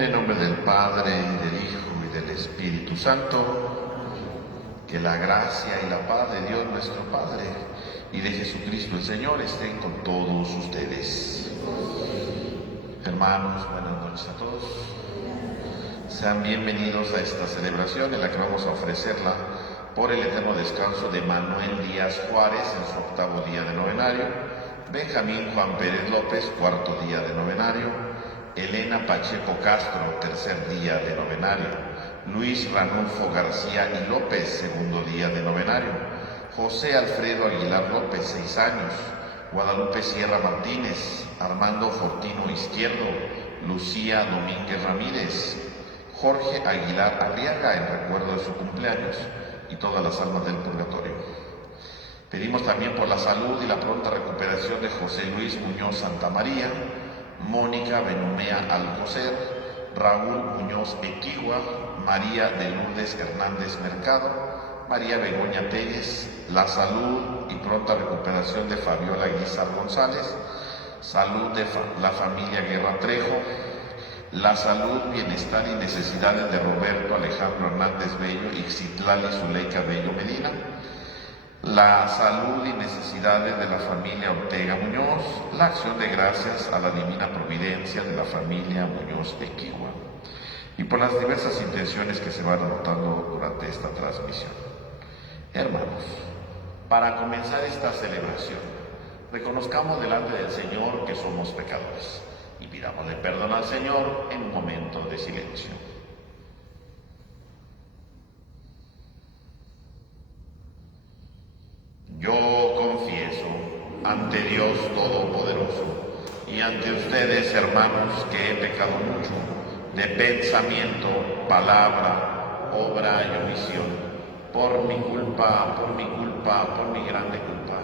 En el nombre del Padre, del Hijo y del Espíritu Santo, que la gracia y la paz de Dios nuestro Padre y de Jesucristo el Señor estén con todos ustedes. Hermanos, buenas noches a todos. Sean bienvenidos a esta celebración en la que vamos a ofrecerla por el eterno descanso de Manuel Díaz Juárez en su octavo día de novenario, Benjamín Juan Pérez López, cuarto día de novenario, Elena Pacheco Castro, tercer día de novenario, Luis Ranulfo García y López, segundo día de novenario, José Alfredo Aguilar López, 6 años, Guadalupe Sierra Martínez, Armando Fortino Izquierdo, Lucía Domínguez Ramírez, Jorge Aguilar Arriaga en recuerdo de su cumpleaños y todas las almas del purgatorio. Pedimos también por la salud y la pronta recuperación de José Luis Muñoz Santamaría, Mónica Benumea Alcocer, Raúl Muñoz Equigua, María de Lourdes Hernández Mercado, María Begoña Telles, la salud y pronta recuperación de Fabiola Guizar González, salud de la familia Guerra Trejo, la salud, bienestar y necesidades de Roberto Alejandro Hernández Bello y Citlali Zuleika Bello Medina, la salud y necesidades de la familia Ortega Muñoz, la acción de gracias a la divina providencia de la familia Muñoz Equigua y por las diversas intenciones que se van anotando durante esta transmisión. Hermanos, para comenzar esta celebración, reconozcamos delante del Señor que somos pecadores y pidámosle perdón al Señor en un momento de silencio. Yo confieso ante Dios Todopoderoso y ante ustedes, hermanos, que he pecado mucho de pensamiento, palabra, obra y omisión, por mi culpa, por mi grande culpa.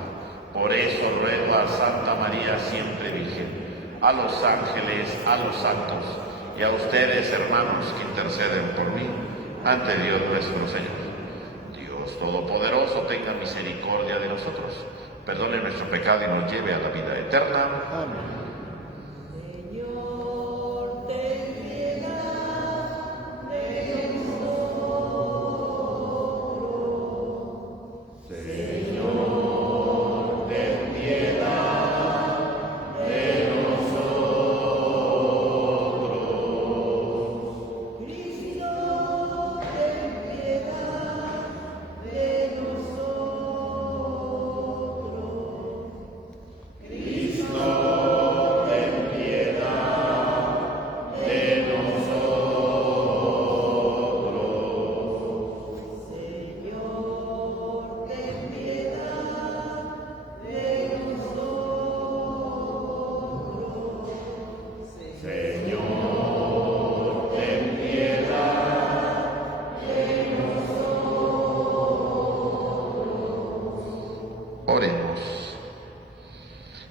Por eso ruego a Santa María siempre Virgen, a los ángeles, a los santos y a ustedes, hermanos, que interceden por mí ante Dios nuestro Señor. Dios Todopoderoso tenga misericordia de nosotros, perdone nuestro pecado y nos lleve a la vida eterna. Amén.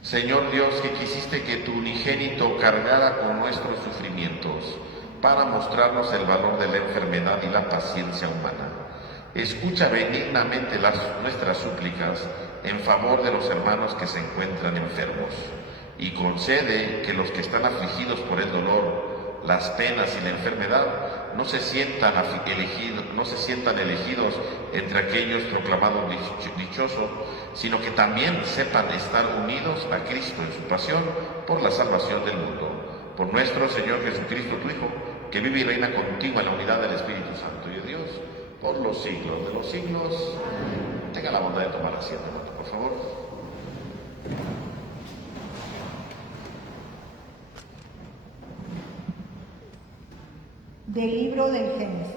Señor Dios, que quisiste que tu unigénito cargara con nuestros sufrimientos para mostrarnos el valor de la enfermedad y la paciencia humana, escucha benignamente nuestras súplicas en favor de los hermanos que se encuentran enfermos y concede que los que están afligidos por el dolor, las penas y la enfermedad no se sientan elegidos entre aquellos proclamados dichosos, sino que también sepan estar unidos a Cristo en su pasión por la salvación del mundo. Por nuestro Señor Jesucristo, tu Hijo, que vive y reina contigo en la unidad del Espíritu Santo y de Dios, por los siglos de los siglos. Tenga la bondad de tomar asiento, por favor. Del libro del Génesis.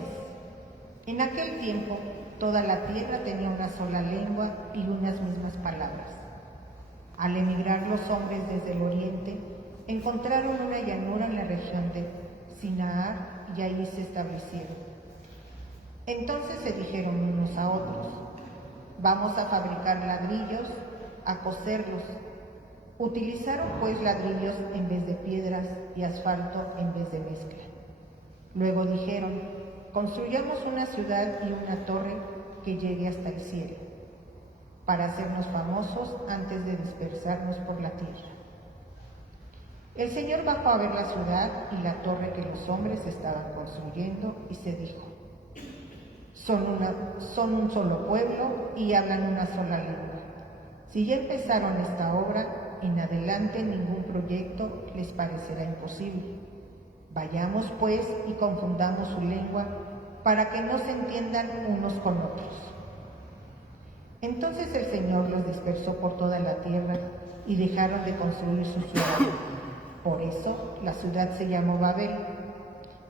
En aquel tiempo, toda la tierra tenía una sola lengua y unas mismas palabras. Al emigrar los hombres desde el oriente, encontraron una llanura en la región de Sinaar y allí se establecieron. Entonces se dijeron unos a otros: vamos a fabricar ladrillos, a coserlos. Utilizaron pues ladrillos en vez de piedras y asfalto en vez de mezcla. Luego dijeron: construyamos una ciudad y una torre que llegue hasta el cielo, para hacernos famosos antes de dispersarnos por la tierra. El Señor bajó a ver la ciudad y la torre que los hombres estaban construyendo y se dijo: son un solo pueblo y hablan una sola lengua. Si ya empezaron esta obra, en adelante ningún proyecto les parecerá imposible. Vayamos pues y confundamos su lengua para que no se entiendan unos con otros. Entonces el Señor los dispersó por toda la tierra y dejaron de construir su ciudad. Por eso la ciudad se llamó Babel,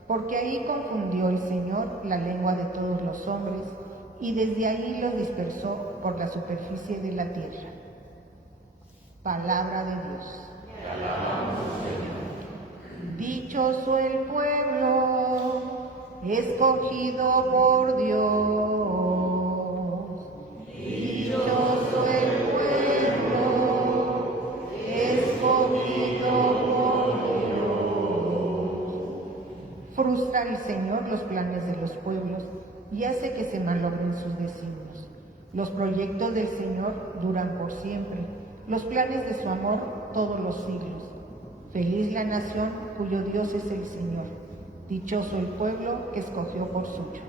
porque ahí confundió el Señor la lengua de todos los hombres y desde ahí los dispersó por la superficie de la tierra. Palabra de Dios. Dichoso el pueblo escogido por Dios. Dichoso el pueblo escogido por Dios. Frustra el Señor los planes de los pueblos y hace que se malogren sus designios. Los proyectos del Señor duran por siempre, los planes de su amor todos los siglos. Feliz la nación cuyo Dios es el Señor. Dichoso el pueblo que escogió por suyo.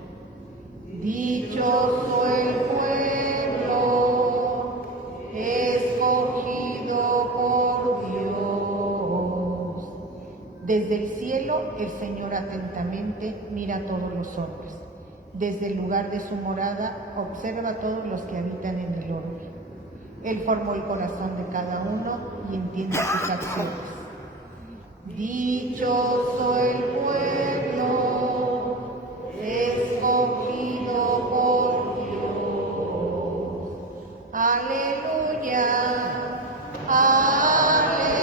Dichoso el pueblo escogido por Dios. Desde el cielo el Señor atentamente mira a todos los hombres. Desde el lugar de su morada observa a todos los que habitan en el orbe. Él formó el corazón de cada uno y entiende sus acciones. Dichoso el pueblo escogido por Dios. Aleluya, aleluya,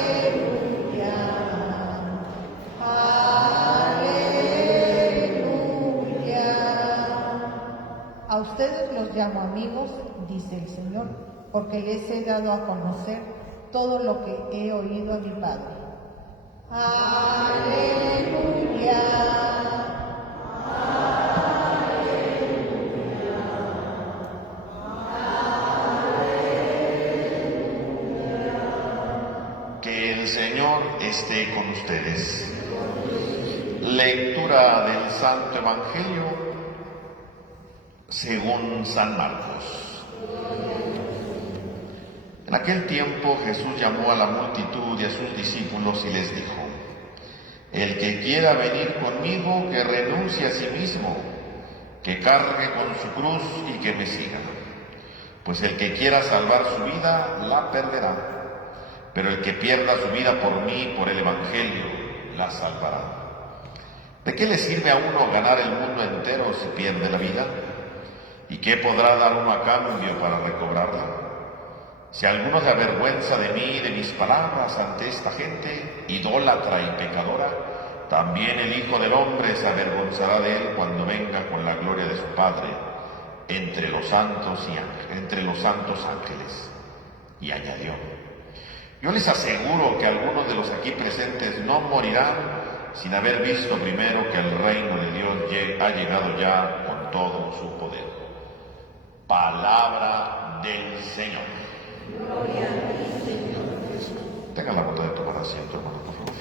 aleluya. A ustedes los llamo amigos, dice el Señor, porque les he dado a conocer todo lo que he oído a mi Padre. Aleluya. Que el Señor esté con ustedes. Lectura del Santo Evangelio según San Marcos. En aquel tiempo Jesús llamó a la multitud y a sus discípulos y les dijo: el que quiera venir conmigo, que renuncie a sí mismo, que cargue con su cruz y que me siga. Pues el que quiera salvar su vida, la perderá. Pero el que pierda su vida por mí, por el Evangelio, la salvará. ¿De qué le sirve a uno ganar el mundo entero si pierde la vida? ¿Y qué podrá dar uno a cambio para recobrarla? Si alguno se avergüenza de mí y de mis palabras ante esta gente idólatra y pecadora, también el Hijo del Hombre se avergonzará de él cuando venga con la gloria de su Padre entre los santos ángeles. Y añadió: yo les aseguro que algunos de los aquí presentes no morirán sin haber visto primero que el reino de Dios ha llegado ya con todo su poder. Palabra del Señor. Gloria a ti, Señor. Tengan la bondad de tomar asiento, hermanos, por favor.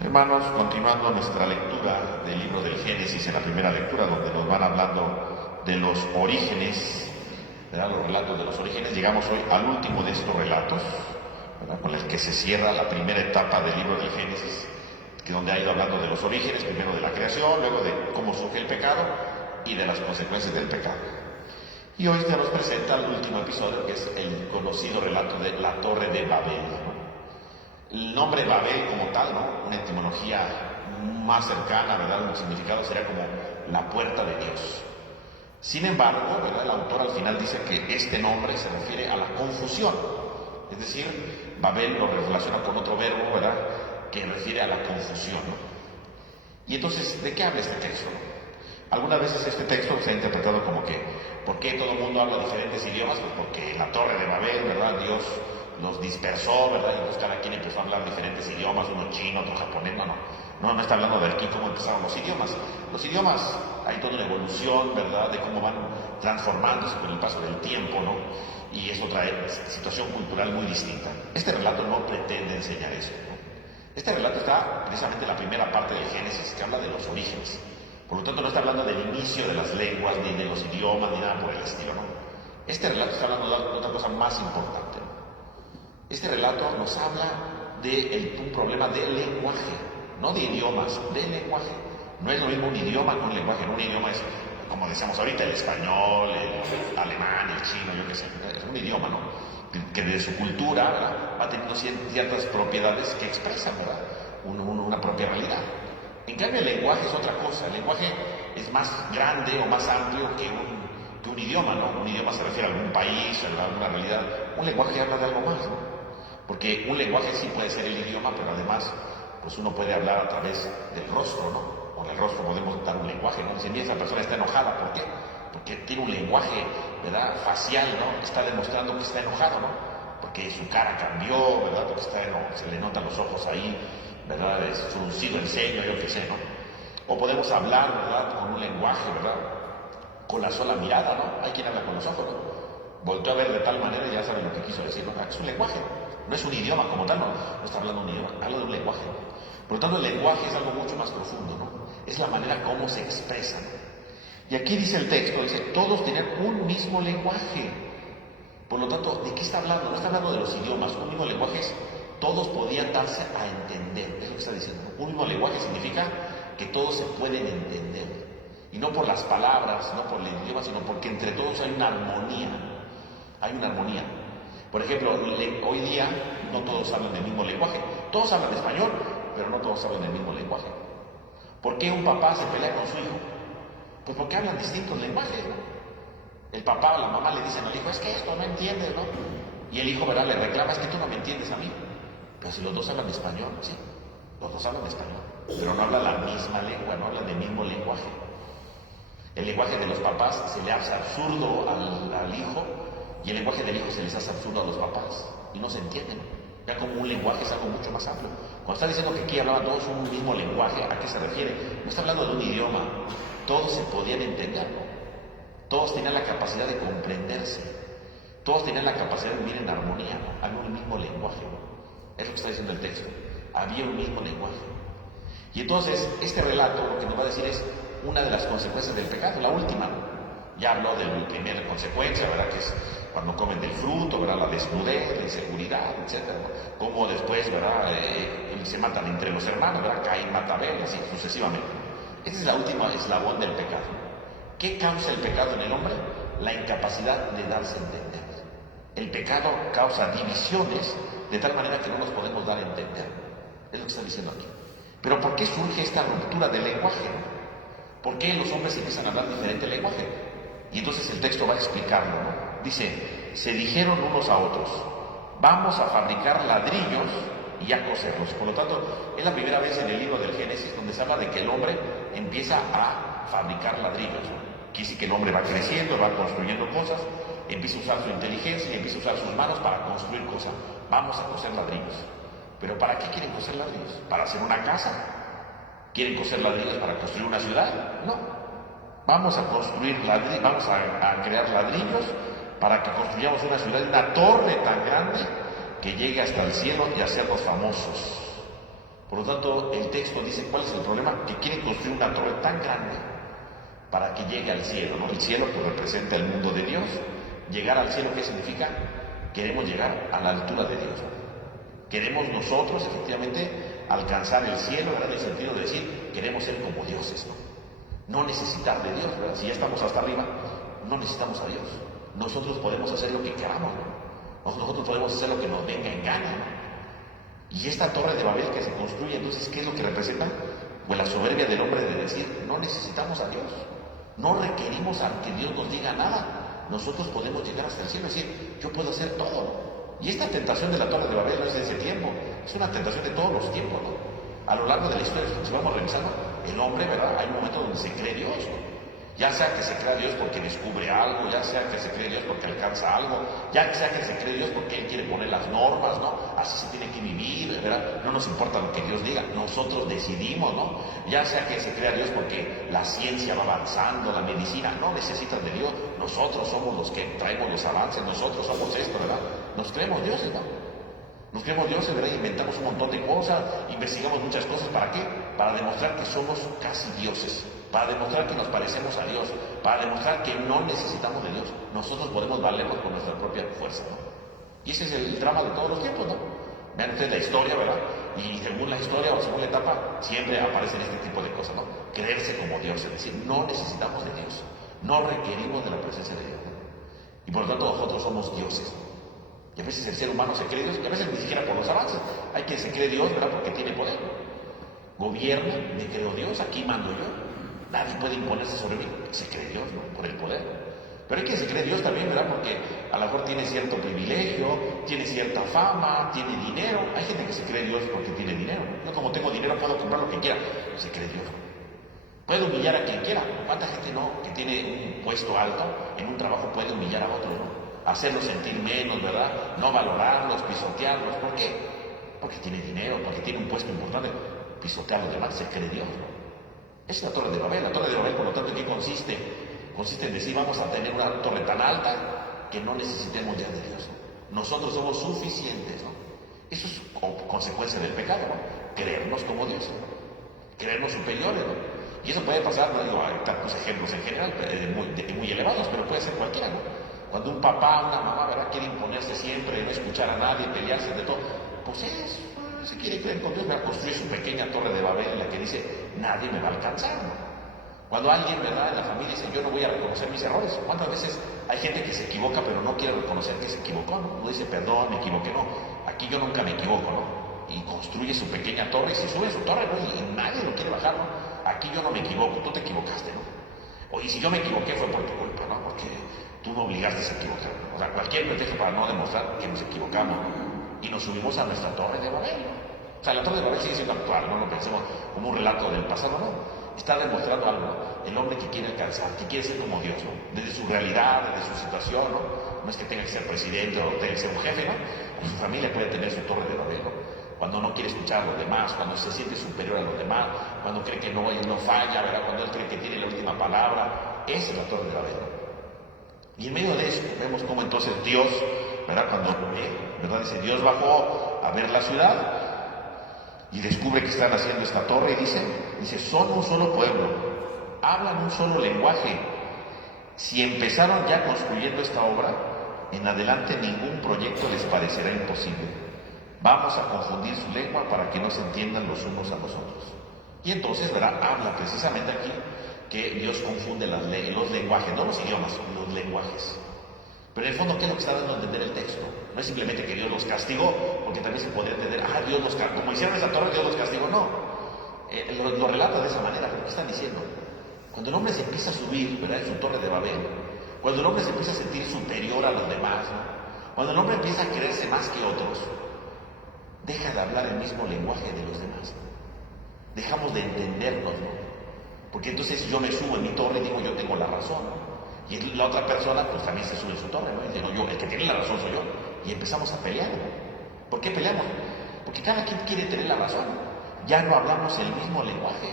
Hermanos, continuando nuestra lectura del libro del Génesis, en la primera lectura, donde nos van hablando de los orígenes, ¿verdad? Los relatos de los orígenes, llegamos hoy al último de estos relatos, ¿verdad? Con el que se cierra la primera etapa del libro del Génesis, que donde ha ido hablando de los orígenes, primero de la creación, luego de cómo surge el pecado y de las consecuencias del pecado. Y hoy se nos presenta el último episodio, que es el conocido relato de la Torre de Babel, ¿no? El nombre Babel como tal, ¿no? Una etimología más cercana, ¿verdad? Un significado sería como la puerta de Dios. Sin embargo, ¿verdad? El autor al final dice que este nombre se refiere a la confusión. Es decir, Babel lo relaciona con otro verbo, ¿verdad? Que refiere a la confusión, ¿no? Y entonces, ¿de qué habla este texto? Algunas veces este texto se ha interpretado como que, ¿por qué todo el mundo habla diferentes idiomas? Pues porque en la Torre de Babel, ¿verdad? Dios los dispersó, ¿verdad? Y entonces cada quien empezó a hablar diferentes idiomas, uno chino, otro japonés, no está hablando de aquí cómo empezaron los idiomas. Los idiomas, hay toda una evolución, ¿verdad? De cómo van transformándose con el paso del tiempo, ¿no? Y es otra situación cultural muy distinta. Este relato no pretende enseñar eso, ¿no? Este relato está precisamente en la primera parte del Génesis, que habla de los orígenes. Por lo tanto, no está hablando del inicio de las lenguas, ni de los idiomas, ni nada por el estilo, ¿no? Este relato está hablando de otra cosa más importante, ¿no? Este relato nos habla de un problema de lenguaje, no de idiomas, de lenguaje. No es lo mismo un idioma que un lenguaje. Un idioma es, como decíamos ahorita, el español, el alemán, el chino, yo qué sé. Es un idioma, ¿no? Que de su cultura, ¿verdad?, va teniendo ciertas propiedades que expresan, ¿verdad?, una propia realidad. En cambio, el lenguaje es otra cosa. El lenguaje es más grande o más amplio que un idioma, ¿no? Un idioma se refiere a algún país, a alguna realidad. Un lenguaje habla de algo más, ¿no? Porque un lenguaje sí puede ser el idioma, pero además, pues uno puede hablar a través del rostro, ¿no? Con el rostro podemos dar un lenguaje, ¿no? Si esa persona está enojada, ¿por qué? Porque tiene un lenguaje, ¿verdad?, facial, ¿no? Está demostrando que está enojado, ¿no? Porque su cara cambió, ¿verdad? Porque se le notan los ojos ahí, ¿verdad? Es fruncido el ceño, yo qué sé, ¿no? O podemos hablar, ¿verdad?, con un lenguaje, ¿verdad?, con la sola mirada, ¿no? Hay quien habla con los ojos, ¿no? Volteó a ver de tal manera y ya sabe lo que quiso decir, ¿no? Es un lenguaje, no es un idioma como tal, no está hablando de un idioma, habla de un lenguaje, ¿no? Por lo tanto, el lenguaje es algo mucho más profundo, ¿no? Es la manera como se expresan. Y aquí dice el texto, dice, todos tenían un mismo lenguaje. Por lo tanto, ¿de qué está hablando? No está hablando de los idiomas. Un mismo lenguaje es, todos podían darse a entender. Es lo que está diciendo. Un mismo lenguaje significa que todos se pueden entender. Y no por las palabras, no por el idioma, sino porque entre todos hay una armonía. Hay una armonía. Por ejemplo, hoy día no todos hablan del mismo lenguaje. Todos hablan español, pero no todos hablan del mismo lenguaje. ¿Por qué un papá se pelea con su hijo? Pues porque hablan distintos lenguajes, ¿no? El papá o la mamá le dicen al hijo, es que esto no entiendes, ¿no? Y el hijo, ¿verdad?, le reclama, es que tú no me entiendes a mí. Pero si los dos hablan español, sí, los dos hablan español, pero no hablan la misma lengua, no hablan del mismo lenguaje. El lenguaje de los papás se le hace absurdo al hijo, y el lenguaje del hijo se les hace absurdo a los papás, y no se entienden. Ya como un lenguaje es algo mucho más amplio. Cuando está diciendo que aquí hablaban todos un mismo lenguaje, ¿a qué se refiere? No está hablando de un idioma. Todos se podían entender, ¿no? Todos tenían la capacidad de comprenderse. Todos tenían la capacidad de vivir en armonía, ¿no? Había un mismo lenguaje, ¿no? Es lo que está diciendo el texto. Había un mismo lenguaje. Y entonces, este relato lo que nos va a decir es una de las consecuencias del pecado, la última, ¿no? Ya habló de la primera consecuencia, ¿verdad?, que es cuando comen del fruto, ¿verdad?, la desnudez, la inseguridad, etc., ¿no? Como después, ¿verdad?, se matan entre los hermanos, ¿verdad?, Caín mata a Abel, así sucesivamente. Esa es la última eslabón del pecado. ¿Qué causa el pecado en el hombre? La incapacidad de darse a entender. El pecado causa divisiones de tal manera que no nos podemos dar a entender. Es lo que está diciendo aquí. Pero ¿por qué surge esta ruptura del lenguaje? ¿Por qué los hombres empiezan a hablar diferente lenguaje? Y entonces el texto va a explicarlo, ¿no? Dice, se dijeron unos a otros, vamos a fabricar ladrillos y a coserlos. Por lo tanto, es la primera vez en el libro del Génesis donde se habla de que el hombre empieza a fabricar ladrillos. Quiere decir que el hombre va creciendo, va construyendo cosas, empieza a usar su inteligencia y empieza a usar sus manos para construir cosas. Vamos a coser ladrillos. ¿Pero para qué quieren coser ladrillos? ¿Para hacer una casa? ¿Quieren coser ladrillos para construir una ciudad? No. Vamos a construir ladrillos, vamos a crear ladrillos para que construyamos una ciudad, una torre tan grande que llegue hasta el cielo y hacernos famosos. Por lo tanto, el texto dice cuál es el problema, que quieren construir una torre tan grande para que llegue al cielo, ¿no? El cielo pues representa el mundo de Dios. Llegar al cielo, ¿qué significa? Queremos llegar a la altura de Dios. Queremos nosotros, efectivamente, alcanzar el cielo, ¿verdad?, en el sentido de decir, queremos ser como dioses, ¿no? No necesitar de Dios, ¿verdad? Si ya estamos hasta arriba, no necesitamos a Dios. Nosotros podemos hacer lo que queramos, ¿no? Nosotros podemos hacer lo que nos venga en gana, ¿no? Y esta torre de Babel que se construye, entonces, ¿qué es lo que representa? Pues la soberbia del hombre de decir, no necesitamos a Dios. No requerimos a que Dios nos diga nada. Nosotros podemos llegar hasta el cielo, es decir, yo puedo hacer todo, ¿no? Y esta tentación de la torre de Babel no es de ese tiempo, es una tentación de todos los tiempos, ¿no? A lo largo de la historia, si vamos revisando, el hombre, ¿verdad?, hay un momento donde se cree Dios, ¿no? Ya sea que se crea Dios porque descubre algo, ya sea que se cree Dios porque alcanza algo, ya sea que se cree Dios porque Él quiere poner las normas, ¿no? Así se tiene que vivir, ¿verdad? No nos importa lo que Dios diga, nosotros decidimos, ¿no? Ya sea que se crea Dios porque la ciencia va avanzando, la medicina, no necesitan de Dios, nosotros somos los que traemos los avances, nosotros somos esto, ¿verdad? Nos creemos dioses, ¿no? Nos creemos dioses, ¿verdad? Inventamos un montón de cosas, investigamos muchas cosas, ¿para qué? Para demostrar que somos casi dioses, para demostrar que nos parecemos a Dios, para demostrar que no necesitamos de Dios. Nosotros podemos valernos con nuestra propia fuerza, ¿no? Y ese es el drama de todos los tiempos, ¿no? Vean ustedes la historia, ¿verdad? Y según la historia o según la etapa, siempre aparecen este tipo de cosas, ¿no? Creerse como Dios, es decir, no necesitamos de Dios, no requerimos de la presencia de Dios, ¿no? Y por lo tanto nosotros somos dioses. Y a veces el ser humano se cree Dios, y a veces ni siquiera por los avances. Hay quien se cree Dios, ¿verdad? Porque tiene poder. Gobierna, me creo Dios, aquí mando yo. Nadie puede imponerse sobre mí. Se cree Dios, ¿no? Por el poder. Pero hay quien se cree Dios también, ¿verdad? Porque a lo mejor tiene cierto privilegio, tiene cierta fama, tiene dinero. Hay gente que se cree Dios porque tiene dinero. Yo como tengo dinero puedo comprar lo que quiera. Se cree Dios. Puede humillar a quien quiera. ¿Cuánta gente no que tiene un puesto alto en un trabajo puede humillar a otro, ¿no? Hacerlos sentir menos, ¿verdad? No valorarlos, pisotearlos. ¿Por qué? Porque tiene dinero, porque tiene un puesto importante. Pisotear a los demás, se cree Dios, ¿no? Es la Torre de Babel. La Torre de Babel, por lo tanto, ¿en qué consiste? Consiste en decir, vamos a tener una torre tan alta que no necesitemos ya de Dios, ¿no? Nosotros somos suficientes, ¿no? Eso es consecuencia del pecado, ¿no? Creernos como Dios, ¿no? Creernos superiores, ¿no? Y eso puede pasar, no digo, hay tantos ejemplos en general, muy elevados, pero puede ser cualquiera, ¿no? Cuando un papá, una mamá, ¿verdad?, quiere imponerse siempre, no escuchar a nadie, pelearse de todo, pues se quiere creer con Dios, ¿verdad? Construye su pequeña torre de Babel en la que dice, nadie me va a alcanzar, ¿no? Cuando alguien, ¿verdad?, en la familia dice, yo no voy a reconocer mis errores. ¿Cuántas veces hay gente que se equivoca pero no quiere reconocer que se equivocó, ¿no? No dice, perdón, me equivoqué, no. Aquí yo nunca me equivoco, ¿no? Y construye su pequeña torre y se sube a su torre, ¿no? Y nadie lo quiere bajar, ¿no? Aquí yo no me equivoco, tú te equivocaste, ¿no? Y si yo me equivoqué fue por tu culpa, ¿no? Porque tú me obligaste a equivocar. O sea, cualquier pretexto para no demostrar que nos equivocamos. Y nos subimos a nuestra torre de Babel, ¿no? O sea, la torre de Babel sigue siendo actual, no lo pensemos como un relato del pasado, no. Está demostrando algo, ¿no? El hombre que quiere alcanzar, que quiere ser como Dios, ¿no? Desde su realidad, desde su situación, ¿no? No es que tenga que ser presidente o tenga que ser un jefe, ¿no? Con su familia puede tener su torre de Babel, ¿no? Cuando no quiere escuchar a los demás, cuando se siente superior a los demás, cuando cree que no, él no falla, ¿verdad? Cuando él cree que tiene la última palabra, esa es la torre de Babel, ¿no? Y en medio de eso vemos cómo entonces Dios, ¿verdad? Cuando ve, ¿verdad? Dice, Dios bajó a ver la ciudad y descubre que están haciendo esta torre y dice, son un solo pueblo, hablan un solo lenguaje. Si empezaron ya construyendo esta obra, en adelante ningún proyecto les parecerá imposible. Vamos a confundir su lengua para que no se entiendan los unos a los otros. Y entonces, ¿verdad? Habla precisamente aquí que Dios confunde los lenguajes, no los idiomas, los lenguajes. Pero en el fondo, ¿qué es lo que está dando a entender el texto? No es simplemente que Dios los castigó, porque también se podría entender, Dios los castigó, como hicieron esa torre, Dios los castigó. No, lo relata de esa manera, pero ¿qué están diciendo? Cuando el hombre se empieza a subir, ¿verdad?, en su torre de Babel, cuando el hombre se empieza a sentir superior a los demás, ¿no? Cuando el hombre empieza a creerse más que otros, deja de hablar el mismo lenguaje de los demás. Dejamos de entendernos, ¿no? Porque entonces yo me subo en mi torre y digo, yo tengo la razón, ¿no? Y la otra persona, pues también se sube en su torre, ¿no? Y digo, el que tiene la razón soy yo. Y empezamos a pelear, ¿no? ¿Por qué peleamos? Porque cada quien quiere tener la razón. Ya no hablamos el mismo lenguaje.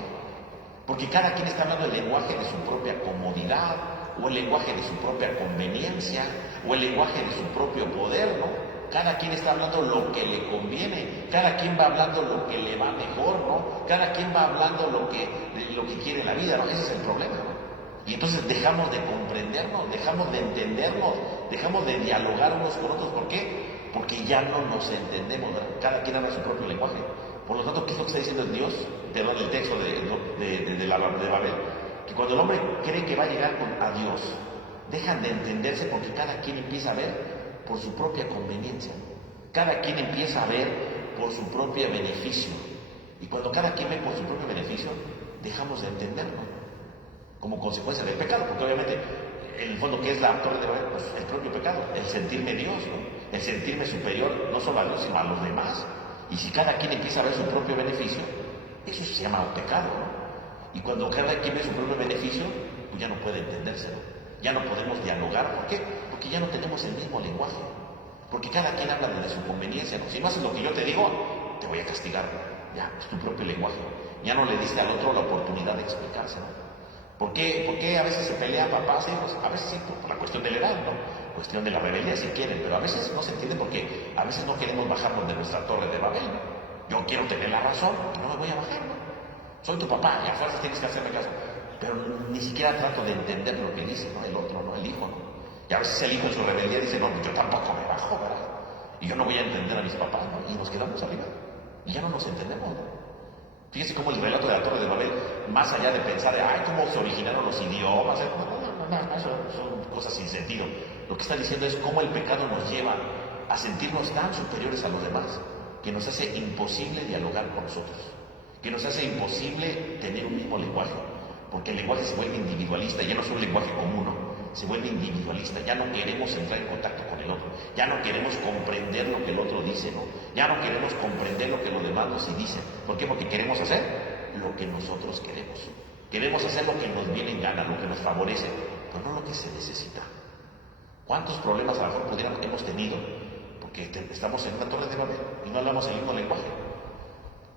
Porque cada quien está hablando el lenguaje de su propia comodidad, o el lenguaje de su propia conveniencia, o el lenguaje de su propio poder, ¿no? Cada quien está hablando lo que le conviene, cada quien va hablando lo que le va mejor, ¿no? Cada quien va hablando lo que quiere en la vida, ¿no? Ese es el problema, ¿no? Y entonces dejamos de comprendernos, dejamos de entendernos, dejamos de dialogar unos con otros. ¿Por qué? Porque ya no nos entendemos, ¿verdad? Cada quien habla su propio lenguaje. Por lo tanto, ¿qué es lo que está diciendo Dios? El texto de Babel. Que cuando el hombre cree que va a llegar a Dios, dejan de entenderse porque cada quien empieza a ver por su propia conveniencia. Cada quien empieza a ver por su propio beneficio. Y cuando cada quien ve por su propio beneficio, dejamos de entendernos. Como consecuencia del pecado, porque obviamente, en el fondo, ¿qué es la torre de Babel? Pues el propio pecado, el sentirme Dios, ¿no? El sentirme superior, no solo a Dios, sino a los demás. Y si cada quien empieza a ver su propio beneficio, eso se llama pecado, ¿no? Y cuando cada quien ve su propio beneficio, pues ya no puede entenderse, ¿no? Ya no podemos dialogar. ¿Por qué? Porque ya no tenemos el mismo lenguaje. Porque cada quien habla de su conveniencia, ¿no? Si no haces lo que yo te digo, te voy a castigar. Ya, es tu propio lenguaje. Ya no le diste al otro la oportunidad de explicarse, ¿no? ¿Por qué a veces se pelean papás e hijos? A veces sí, por la cuestión de la edad, ¿no? Cuestión de la rebeldía, si quieren, pero a veces no se entiende porque a veces no queremos bajarnos de nuestra torre de Babel, ¿no? Yo quiero tener la razón y no me voy a bajar, ¿no? Soy tu papá y a fuerzas tienes que hacerme caso. Pero ni siquiera trato de entender lo que dice, ¿no? El otro, ¿no? El hijo, ¿no? Y a veces el hijo en su rebeldía dice, no, yo tampoco me bajo, ¿verdad? Y yo no voy a entender a mis papás, ¿no? Y nos quedamos arriba. Y ya no nos entendemos, ¿no? Fíjense cómo el relato de la Torre de Babel, más allá de pensar de, ay, cómo se originaron los idiomas, son cosas sin sentido. Lo que está diciendo es cómo el pecado nos lleva a sentirnos tan superiores a los demás, que nos hace imposible dialogar con nosotros, que nos hace imposible tener un mismo lenguaje, porque el lenguaje se vuelve individualista, ya no es un lenguaje común, ¿no? Se vuelve individualista, ya no queremos entrar en contacto con el otro, ya no queremos comprender lo que el otro dice, ¿no? Ya no queremos comprender lo que los demás nos dicen. ¿Por qué? Porque queremos hacer lo que nosotros queremos. Queremos hacer lo que nos viene en gana, lo que nos favorece, pero no lo que se necesita. ¿Cuántos problemas a lo mejor hemos tenido? Porque estamos en una torre de Babel y no hablamos el mismo lenguaje.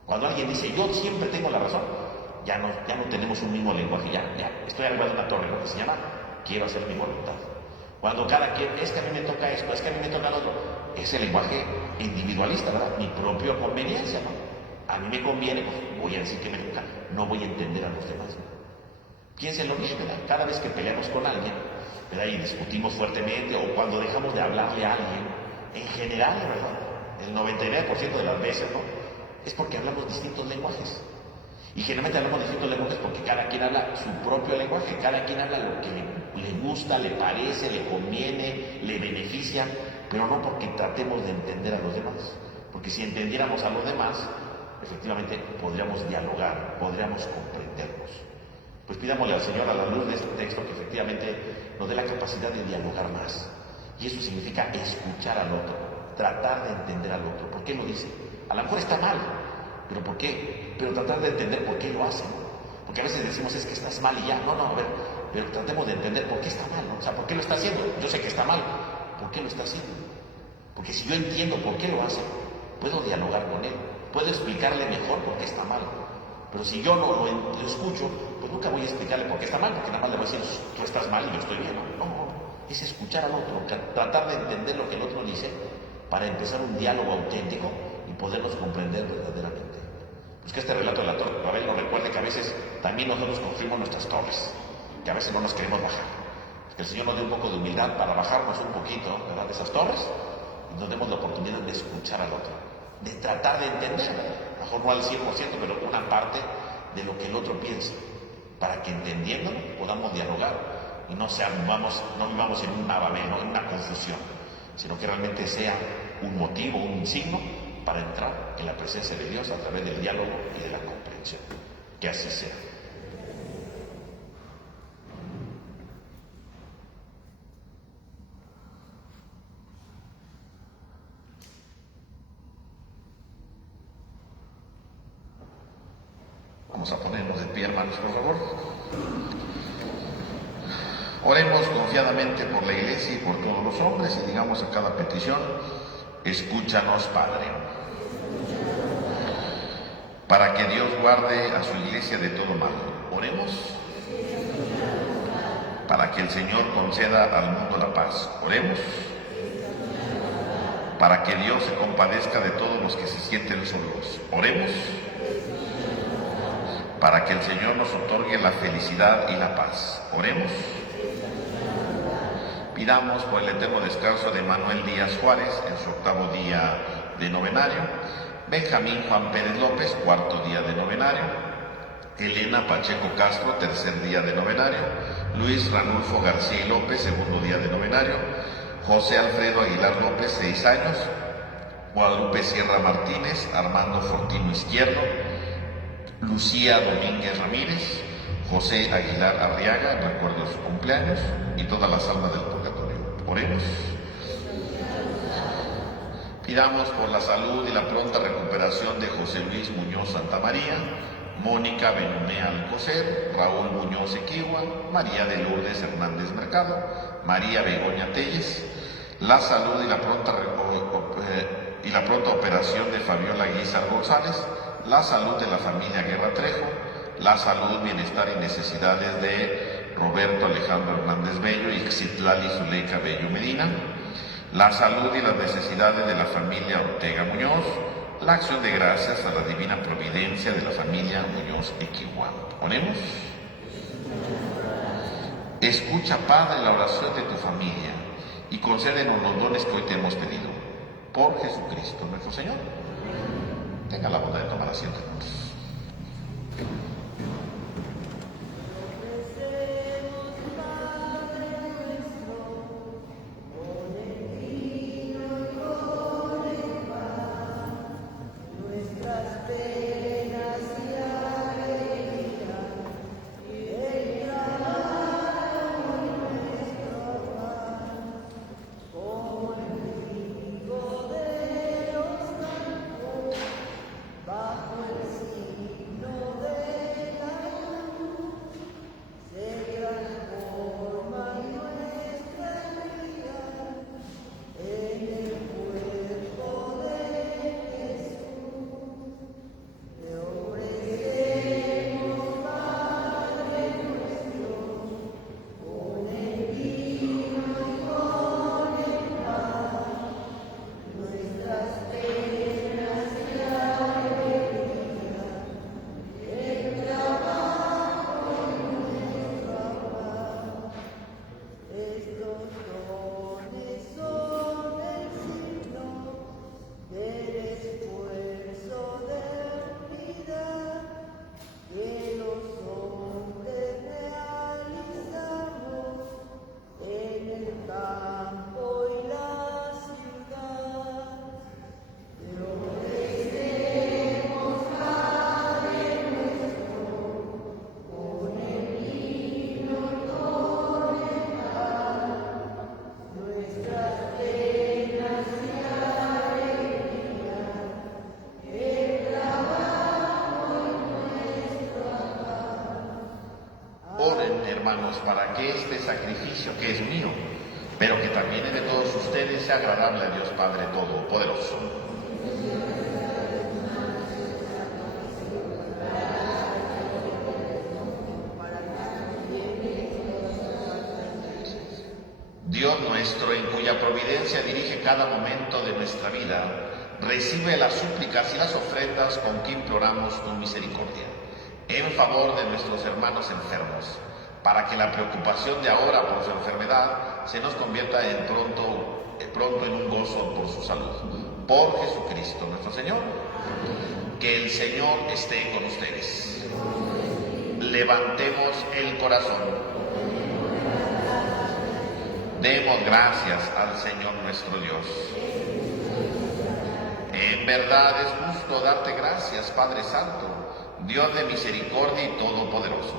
Cuando alguien dice, yo siempre tengo la razón, ya no tenemos un mismo lenguaje, ya estoy arriba de una torre, ¿no? Que se llama quiero hacer mi voluntad. Cuando cada quien, es que a mí me toca esto, es que a mí me toca lo otro, es el lenguaje individualista, ¿verdad? Mi propia conveniencia, ¿no? A mí me conviene, pues voy a decir que me toca, no voy a entender a los demás, ¿no? Piénsenlo bien, ¿verdad? Cada vez que peleamos con alguien, ¿verdad? Y discutimos fuertemente, o cuando dejamos de hablarle a alguien, en general, ¿verdad? El 99% de las veces, ¿no? Es porque hablamos distintos lenguajes. Y generalmente hablamos de distintos lenguajes porque cada quien habla su propio lenguaje, cada quien habla lo que le gusta, le parece, le conviene, le beneficia, pero no porque tratemos de entender a los demás. Porque si entendiéramos a los demás, efectivamente podríamos dialogar, podríamos comprendernos. Pues pidámosle al Señor, a la luz de este texto, que efectivamente nos dé la capacidad de dialogar más. Y eso significa escuchar al otro, tratar de entender al otro. ¿Por qué lo dice? A lo mejor está mal, ¿pero por qué? Pero tratar de entender por qué lo hacen. Porque a veces decimos, es que estás mal y ya. No, a ver, pero tratemos de entender por qué está mal, ¿no? O sea, ¿por qué lo está haciendo? Yo sé que está mal. ¿Por qué lo está haciendo? Porque si yo entiendo por qué lo hace, puedo dialogar con él, puedo explicarle mejor por qué está mal. Pero si yo no lo escucho, pues nunca voy a explicarle por qué está mal, porque nada más le voy a decir, tú estás mal y yo estoy bien. No, es escuchar al otro, tratar de entender lo que el otro dice para empezar un diálogo auténtico y podernos comprender verdaderamente. Pues que este relato de la Torre de Babel nos recuerde que a veces también nosotros construimos nuestras torres, que a veces no nos queremos bajar. Que el Señor nos dé un poco de humildad para bajarnos un poquito, ¿verdad?, de esas torres, y nos demos la oportunidad de escuchar al otro, de tratar de entender, a lo mejor no al 100%, pero una parte de lo que el otro piensa, para que entendiéndolo podamos dialogar y no vivamos en una Babel, no en una confusión, sino que realmente sea un motivo, un signo para entrar en la presencia de Dios a través del diálogo y de la comprensión. Que así sea. Vamos a ponernos de pie, hermanos, por favor. Oremos confiadamente por la Iglesia y por todos los hombres y digamos a cada petición, escúchanos, Padre, para que Dios guarde a su Iglesia de todo mal. Oremos para que el Señor conceda al mundo la paz. Oremos para que Dios se compadezca de todos los que se sienten solos. Oremos para que el Señor nos otorgue la felicidad y la paz. Oremos. Pidamos por el eterno descanso de Manuel Díaz Juárez en su 8º día de novenario, Benjamín Juan Pérez López, 4º día de novenario, Elena Pacheco Castro, 3er día de novenario, Luis Ranulfo García López, 2º día de novenario, José Alfredo Aguilar López, 6 años, Guadalupe Sierra Martínez, Armando Fortino Izquierdo, Lucía Domínguez Ramírez, José Aguilar Arriaga, en recuerdo de su cumpleaños, y todas las almas del purgatorio. Oremos. Pidamos por la salud y la pronta recuperación de José Luis Muñoz Santamaría, Mónica Benumea Alcocer, Raúl Muñoz Equigua, María de Lourdes Hernández Mercado, María Begoña Telles, la salud y la pronta operación de Fabiola Guizar González, la salud de la familia Guerra Trejo, la salud, bienestar y necesidades de Roberto Alejandro Hernández Bello y Xitlali Zuleika Bello Medina, la salud y las necesidades de la familia Ortega Muñoz, la acción de gracias a la divina providencia de la familia Muñoz Equigua. Ponemos. Escucha, Padre, la oración de tu familia y concédenos los dones que hoy te hemos pedido. Por Jesucristo nuestro Señor. Tenga la bondad de tomar asiento. Hermanos, para que este sacrificio que es mío, pero que también es de todos ustedes, sea agradable a Dios Padre Todopoderoso. Dios nuestro, en cuya providencia dirige cada momento de nuestra vida, recibe las súplicas y las ofrendas con que imploramos tu misericordia, en favor de nuestros hermanos enfermos, para que la preocupación de ahora por su enfermedad se nos convierta pronto en un gozo por su salud. Por Jesucristo nuestro Señor. Que el Señor esté con ustedes. Levantemos el corazón. Demos gracias al Señor nuestro Dios. En verdad es justo darte gracias, Padre Santo, Dios de misericordia y todopoderoso,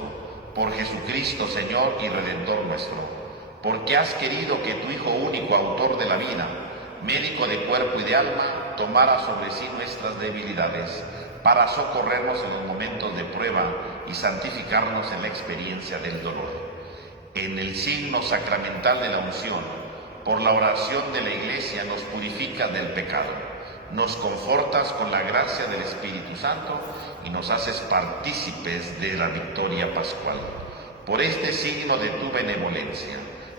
por Jesucristo, Señor y Redentor nuestro, porque has querido que tu Hijo único, autor de la vida, médico de cuerpo y de alma, tomara sobre sí nuestras debilidades, para socorrernos en los momentos de prueba y santificarnos en la experiencia del dolor. En el signo sacramental de la unción, por la oración de la Iglesia, nos purificas del pecado, nos confortas con la gracia del Espíritu Santo y nos haces partícipes de la victoria pascual. Por este signo de tu benevolencia,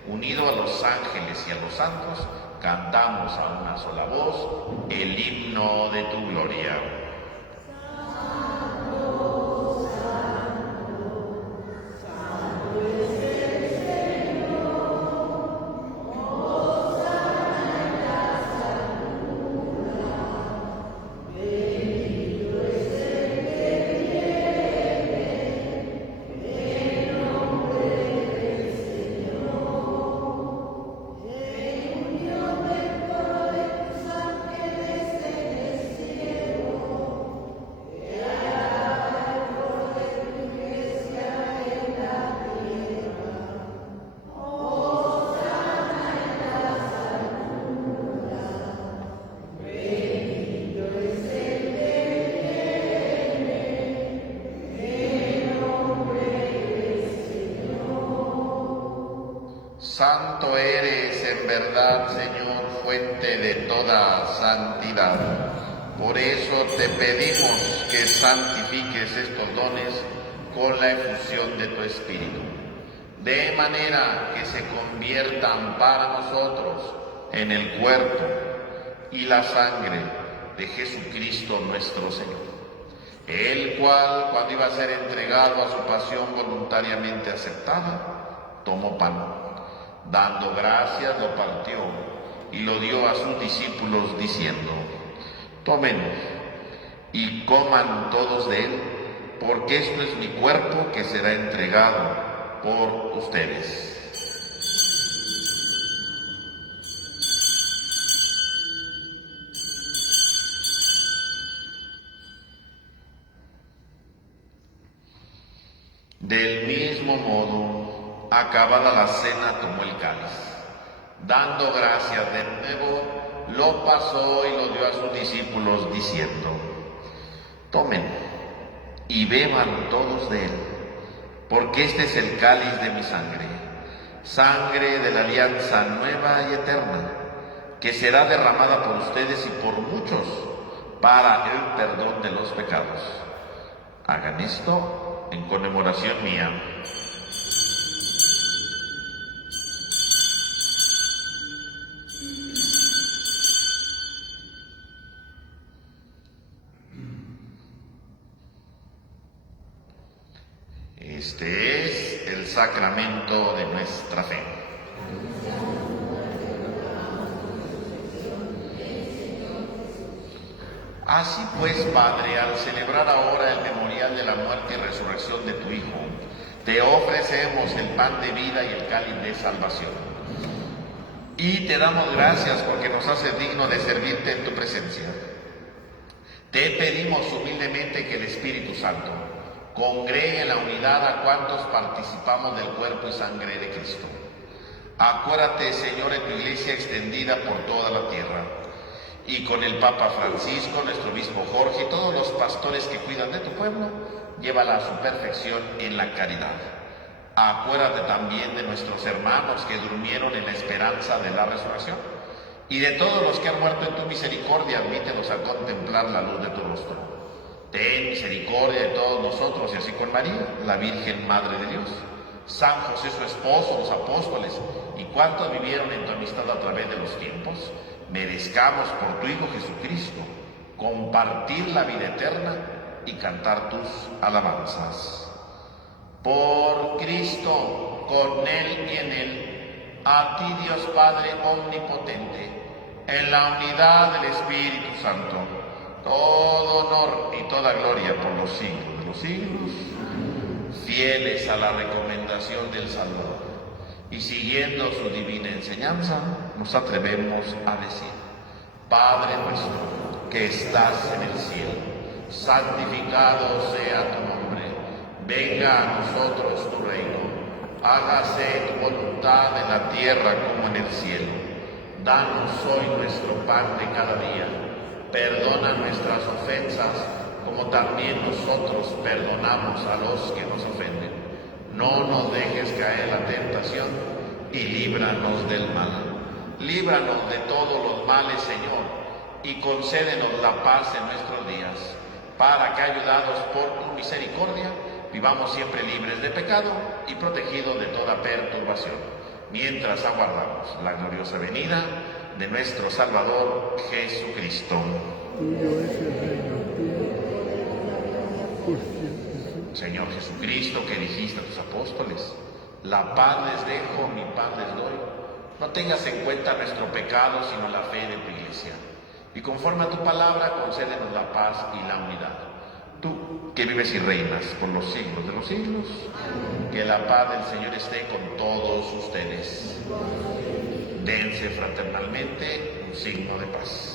unido a los ángeles y a los santos, cantamos a una sola voz el himno de tu gloria. Santo eres en verdad, Señor, fuente de toda santidad. Por eso te pedimos que santifiques estos dones con la efusión de tu Espíritu, de manera que se conviertan para nosotros en el cuerpo y la sangre de Jesucristo nuestro Señor, el cual, cuando iba a ser entregado a su pasión voluntariamente aceptada, tomó pan, dando gracias, lo partió y lo dio a sus discípulos diciendo: tomen y coman todos de él, porque esto es mi cuerpo que será entregado por ustedes. Del mismo modo, acabada la cena, tomó el cáliz, dando gracias de nuevo, lo pasó y lo dio a sus discípulos diciendo: tomen y beban todos de él, porque este es el cáliz de mi sangre, sangre de la alianza nueva y eterna, que será derramada por ustedes y por muchos para el perdón de los pecados. Hagan esto en conmemoración mía. Este es el sacramento de nuestra fe. Así pues, Padre, al celebrar ahora el memorial de la muerte y resurrección de tu Hijo, te ofrecemos el pan de vida y el cáliz de salvación. Y te damos gracias porque nos haces digno de servirte en tu presencia. Te pedimos humildemente que el Espíritu Santo congregue en la unidad a cuantos participamos del cuerpo y sangre de Cristo. Acuérdate, Señor, en tu iglesia extendida por toda la tierra, y con el Papa Francisco, nuestro obispo Jorge y todos los pastores que cuidan de tu pueblo, llévala a su perfección en la caridad. Acuérdate también de nuestros hermanos que durmieron en la esperanza de la resurrección, y de todos los que han muerto en tu misericordia, admítelos a contemplar la luz de tu rostro. Ten misericordia de todos nosotros, y así con María, la Virgen Madre de Dios, San José su esposo, los apóstoles, y cuantos vivieron en tu amistad a través de los tiempos, merezcamos por tu Hijo Jesucristo compartir la vida eterna y cantar tus alabanzas. Por Cristo, con Él y en Él, a ti Dios Padre omnipotente, en la unidad del Espíritu Santo, todo honor y toda gloria por los siglos de los siglos. Fieles a la recomendación del Salvador y siguiendo su divina enseñanza, nos atrevemos a decir: Padre nuestro que estás en el cielo, santificado sea tu nombre, venga a nosotros tu reino, hágase tu voluntad en la tierra como en el cielo. Danos hoy nuestro pan de cada día, perdona nuestras ofensas como también nosotros perdonamos a los que nos ofenden. No nos dejes caer en la tentación y líbranos del mal. Líbranos de todos los males, Señor, y concédenos la paz en nuestros días, para que, ayudados por tu misericordia, vivamos siempre libres de pecado y protegidos de toda perturbación, mientras aguardamos la gloriosa venida de nuestro Salvador Jesucristo. Señor Jesucristo, que dijiste a tus apóstoles: la paz les dejo, mi paz les doy. No tengas en cuenta nuestro pecado, sino la fe de tu iglesia. Y conforme a tu palabra, concédenos la paz y la unidad. Tú, que vives y reinas por los siglos de los siglos, que la paz del Señor esté con todos ustedes. Dense fraternalmente un signo de paz.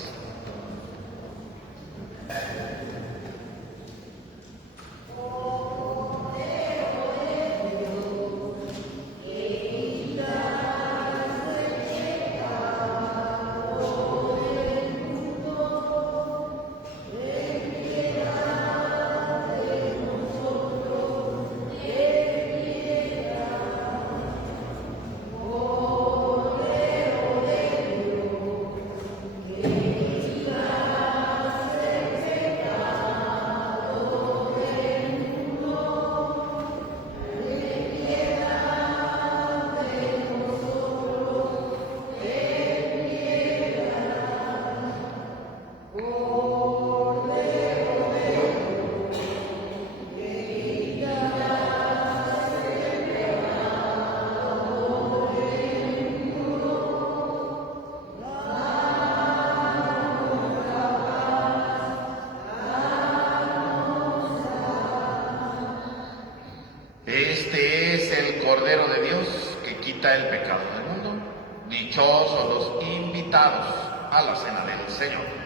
Oh quita el pecado del mundo. Dichosos los invitados a la cena del Señor.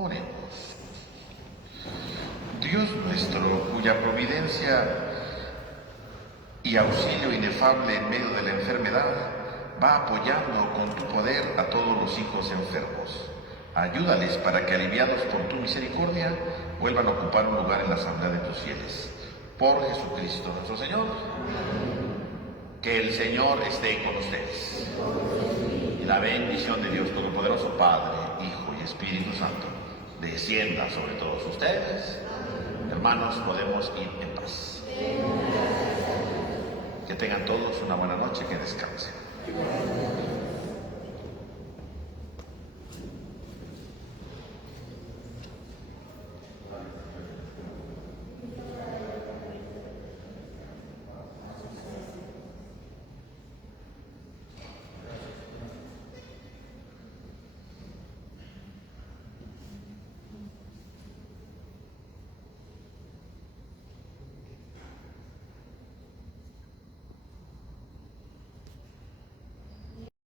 Oremos. Dios nuestro, cuya providencia y auxilio inefable en medio de la enfermedad, va apoyando con tu poder a todos los hijos enfermos. Ayúdales para que, aliviados por tu misericordia, vuelvan a ocupar un lugar en la asamblea de tus fieles. Por Jesucristo nuestro Señor. Que el Señor esté con ustedes. Y la bendición de Dios Todopoderoso, Padre, Hijo y Espíritu Santo, descienda sobre todos ustedes. Hermanos, podemos ir en paz. Que tengan todos una buena noche, que descansen.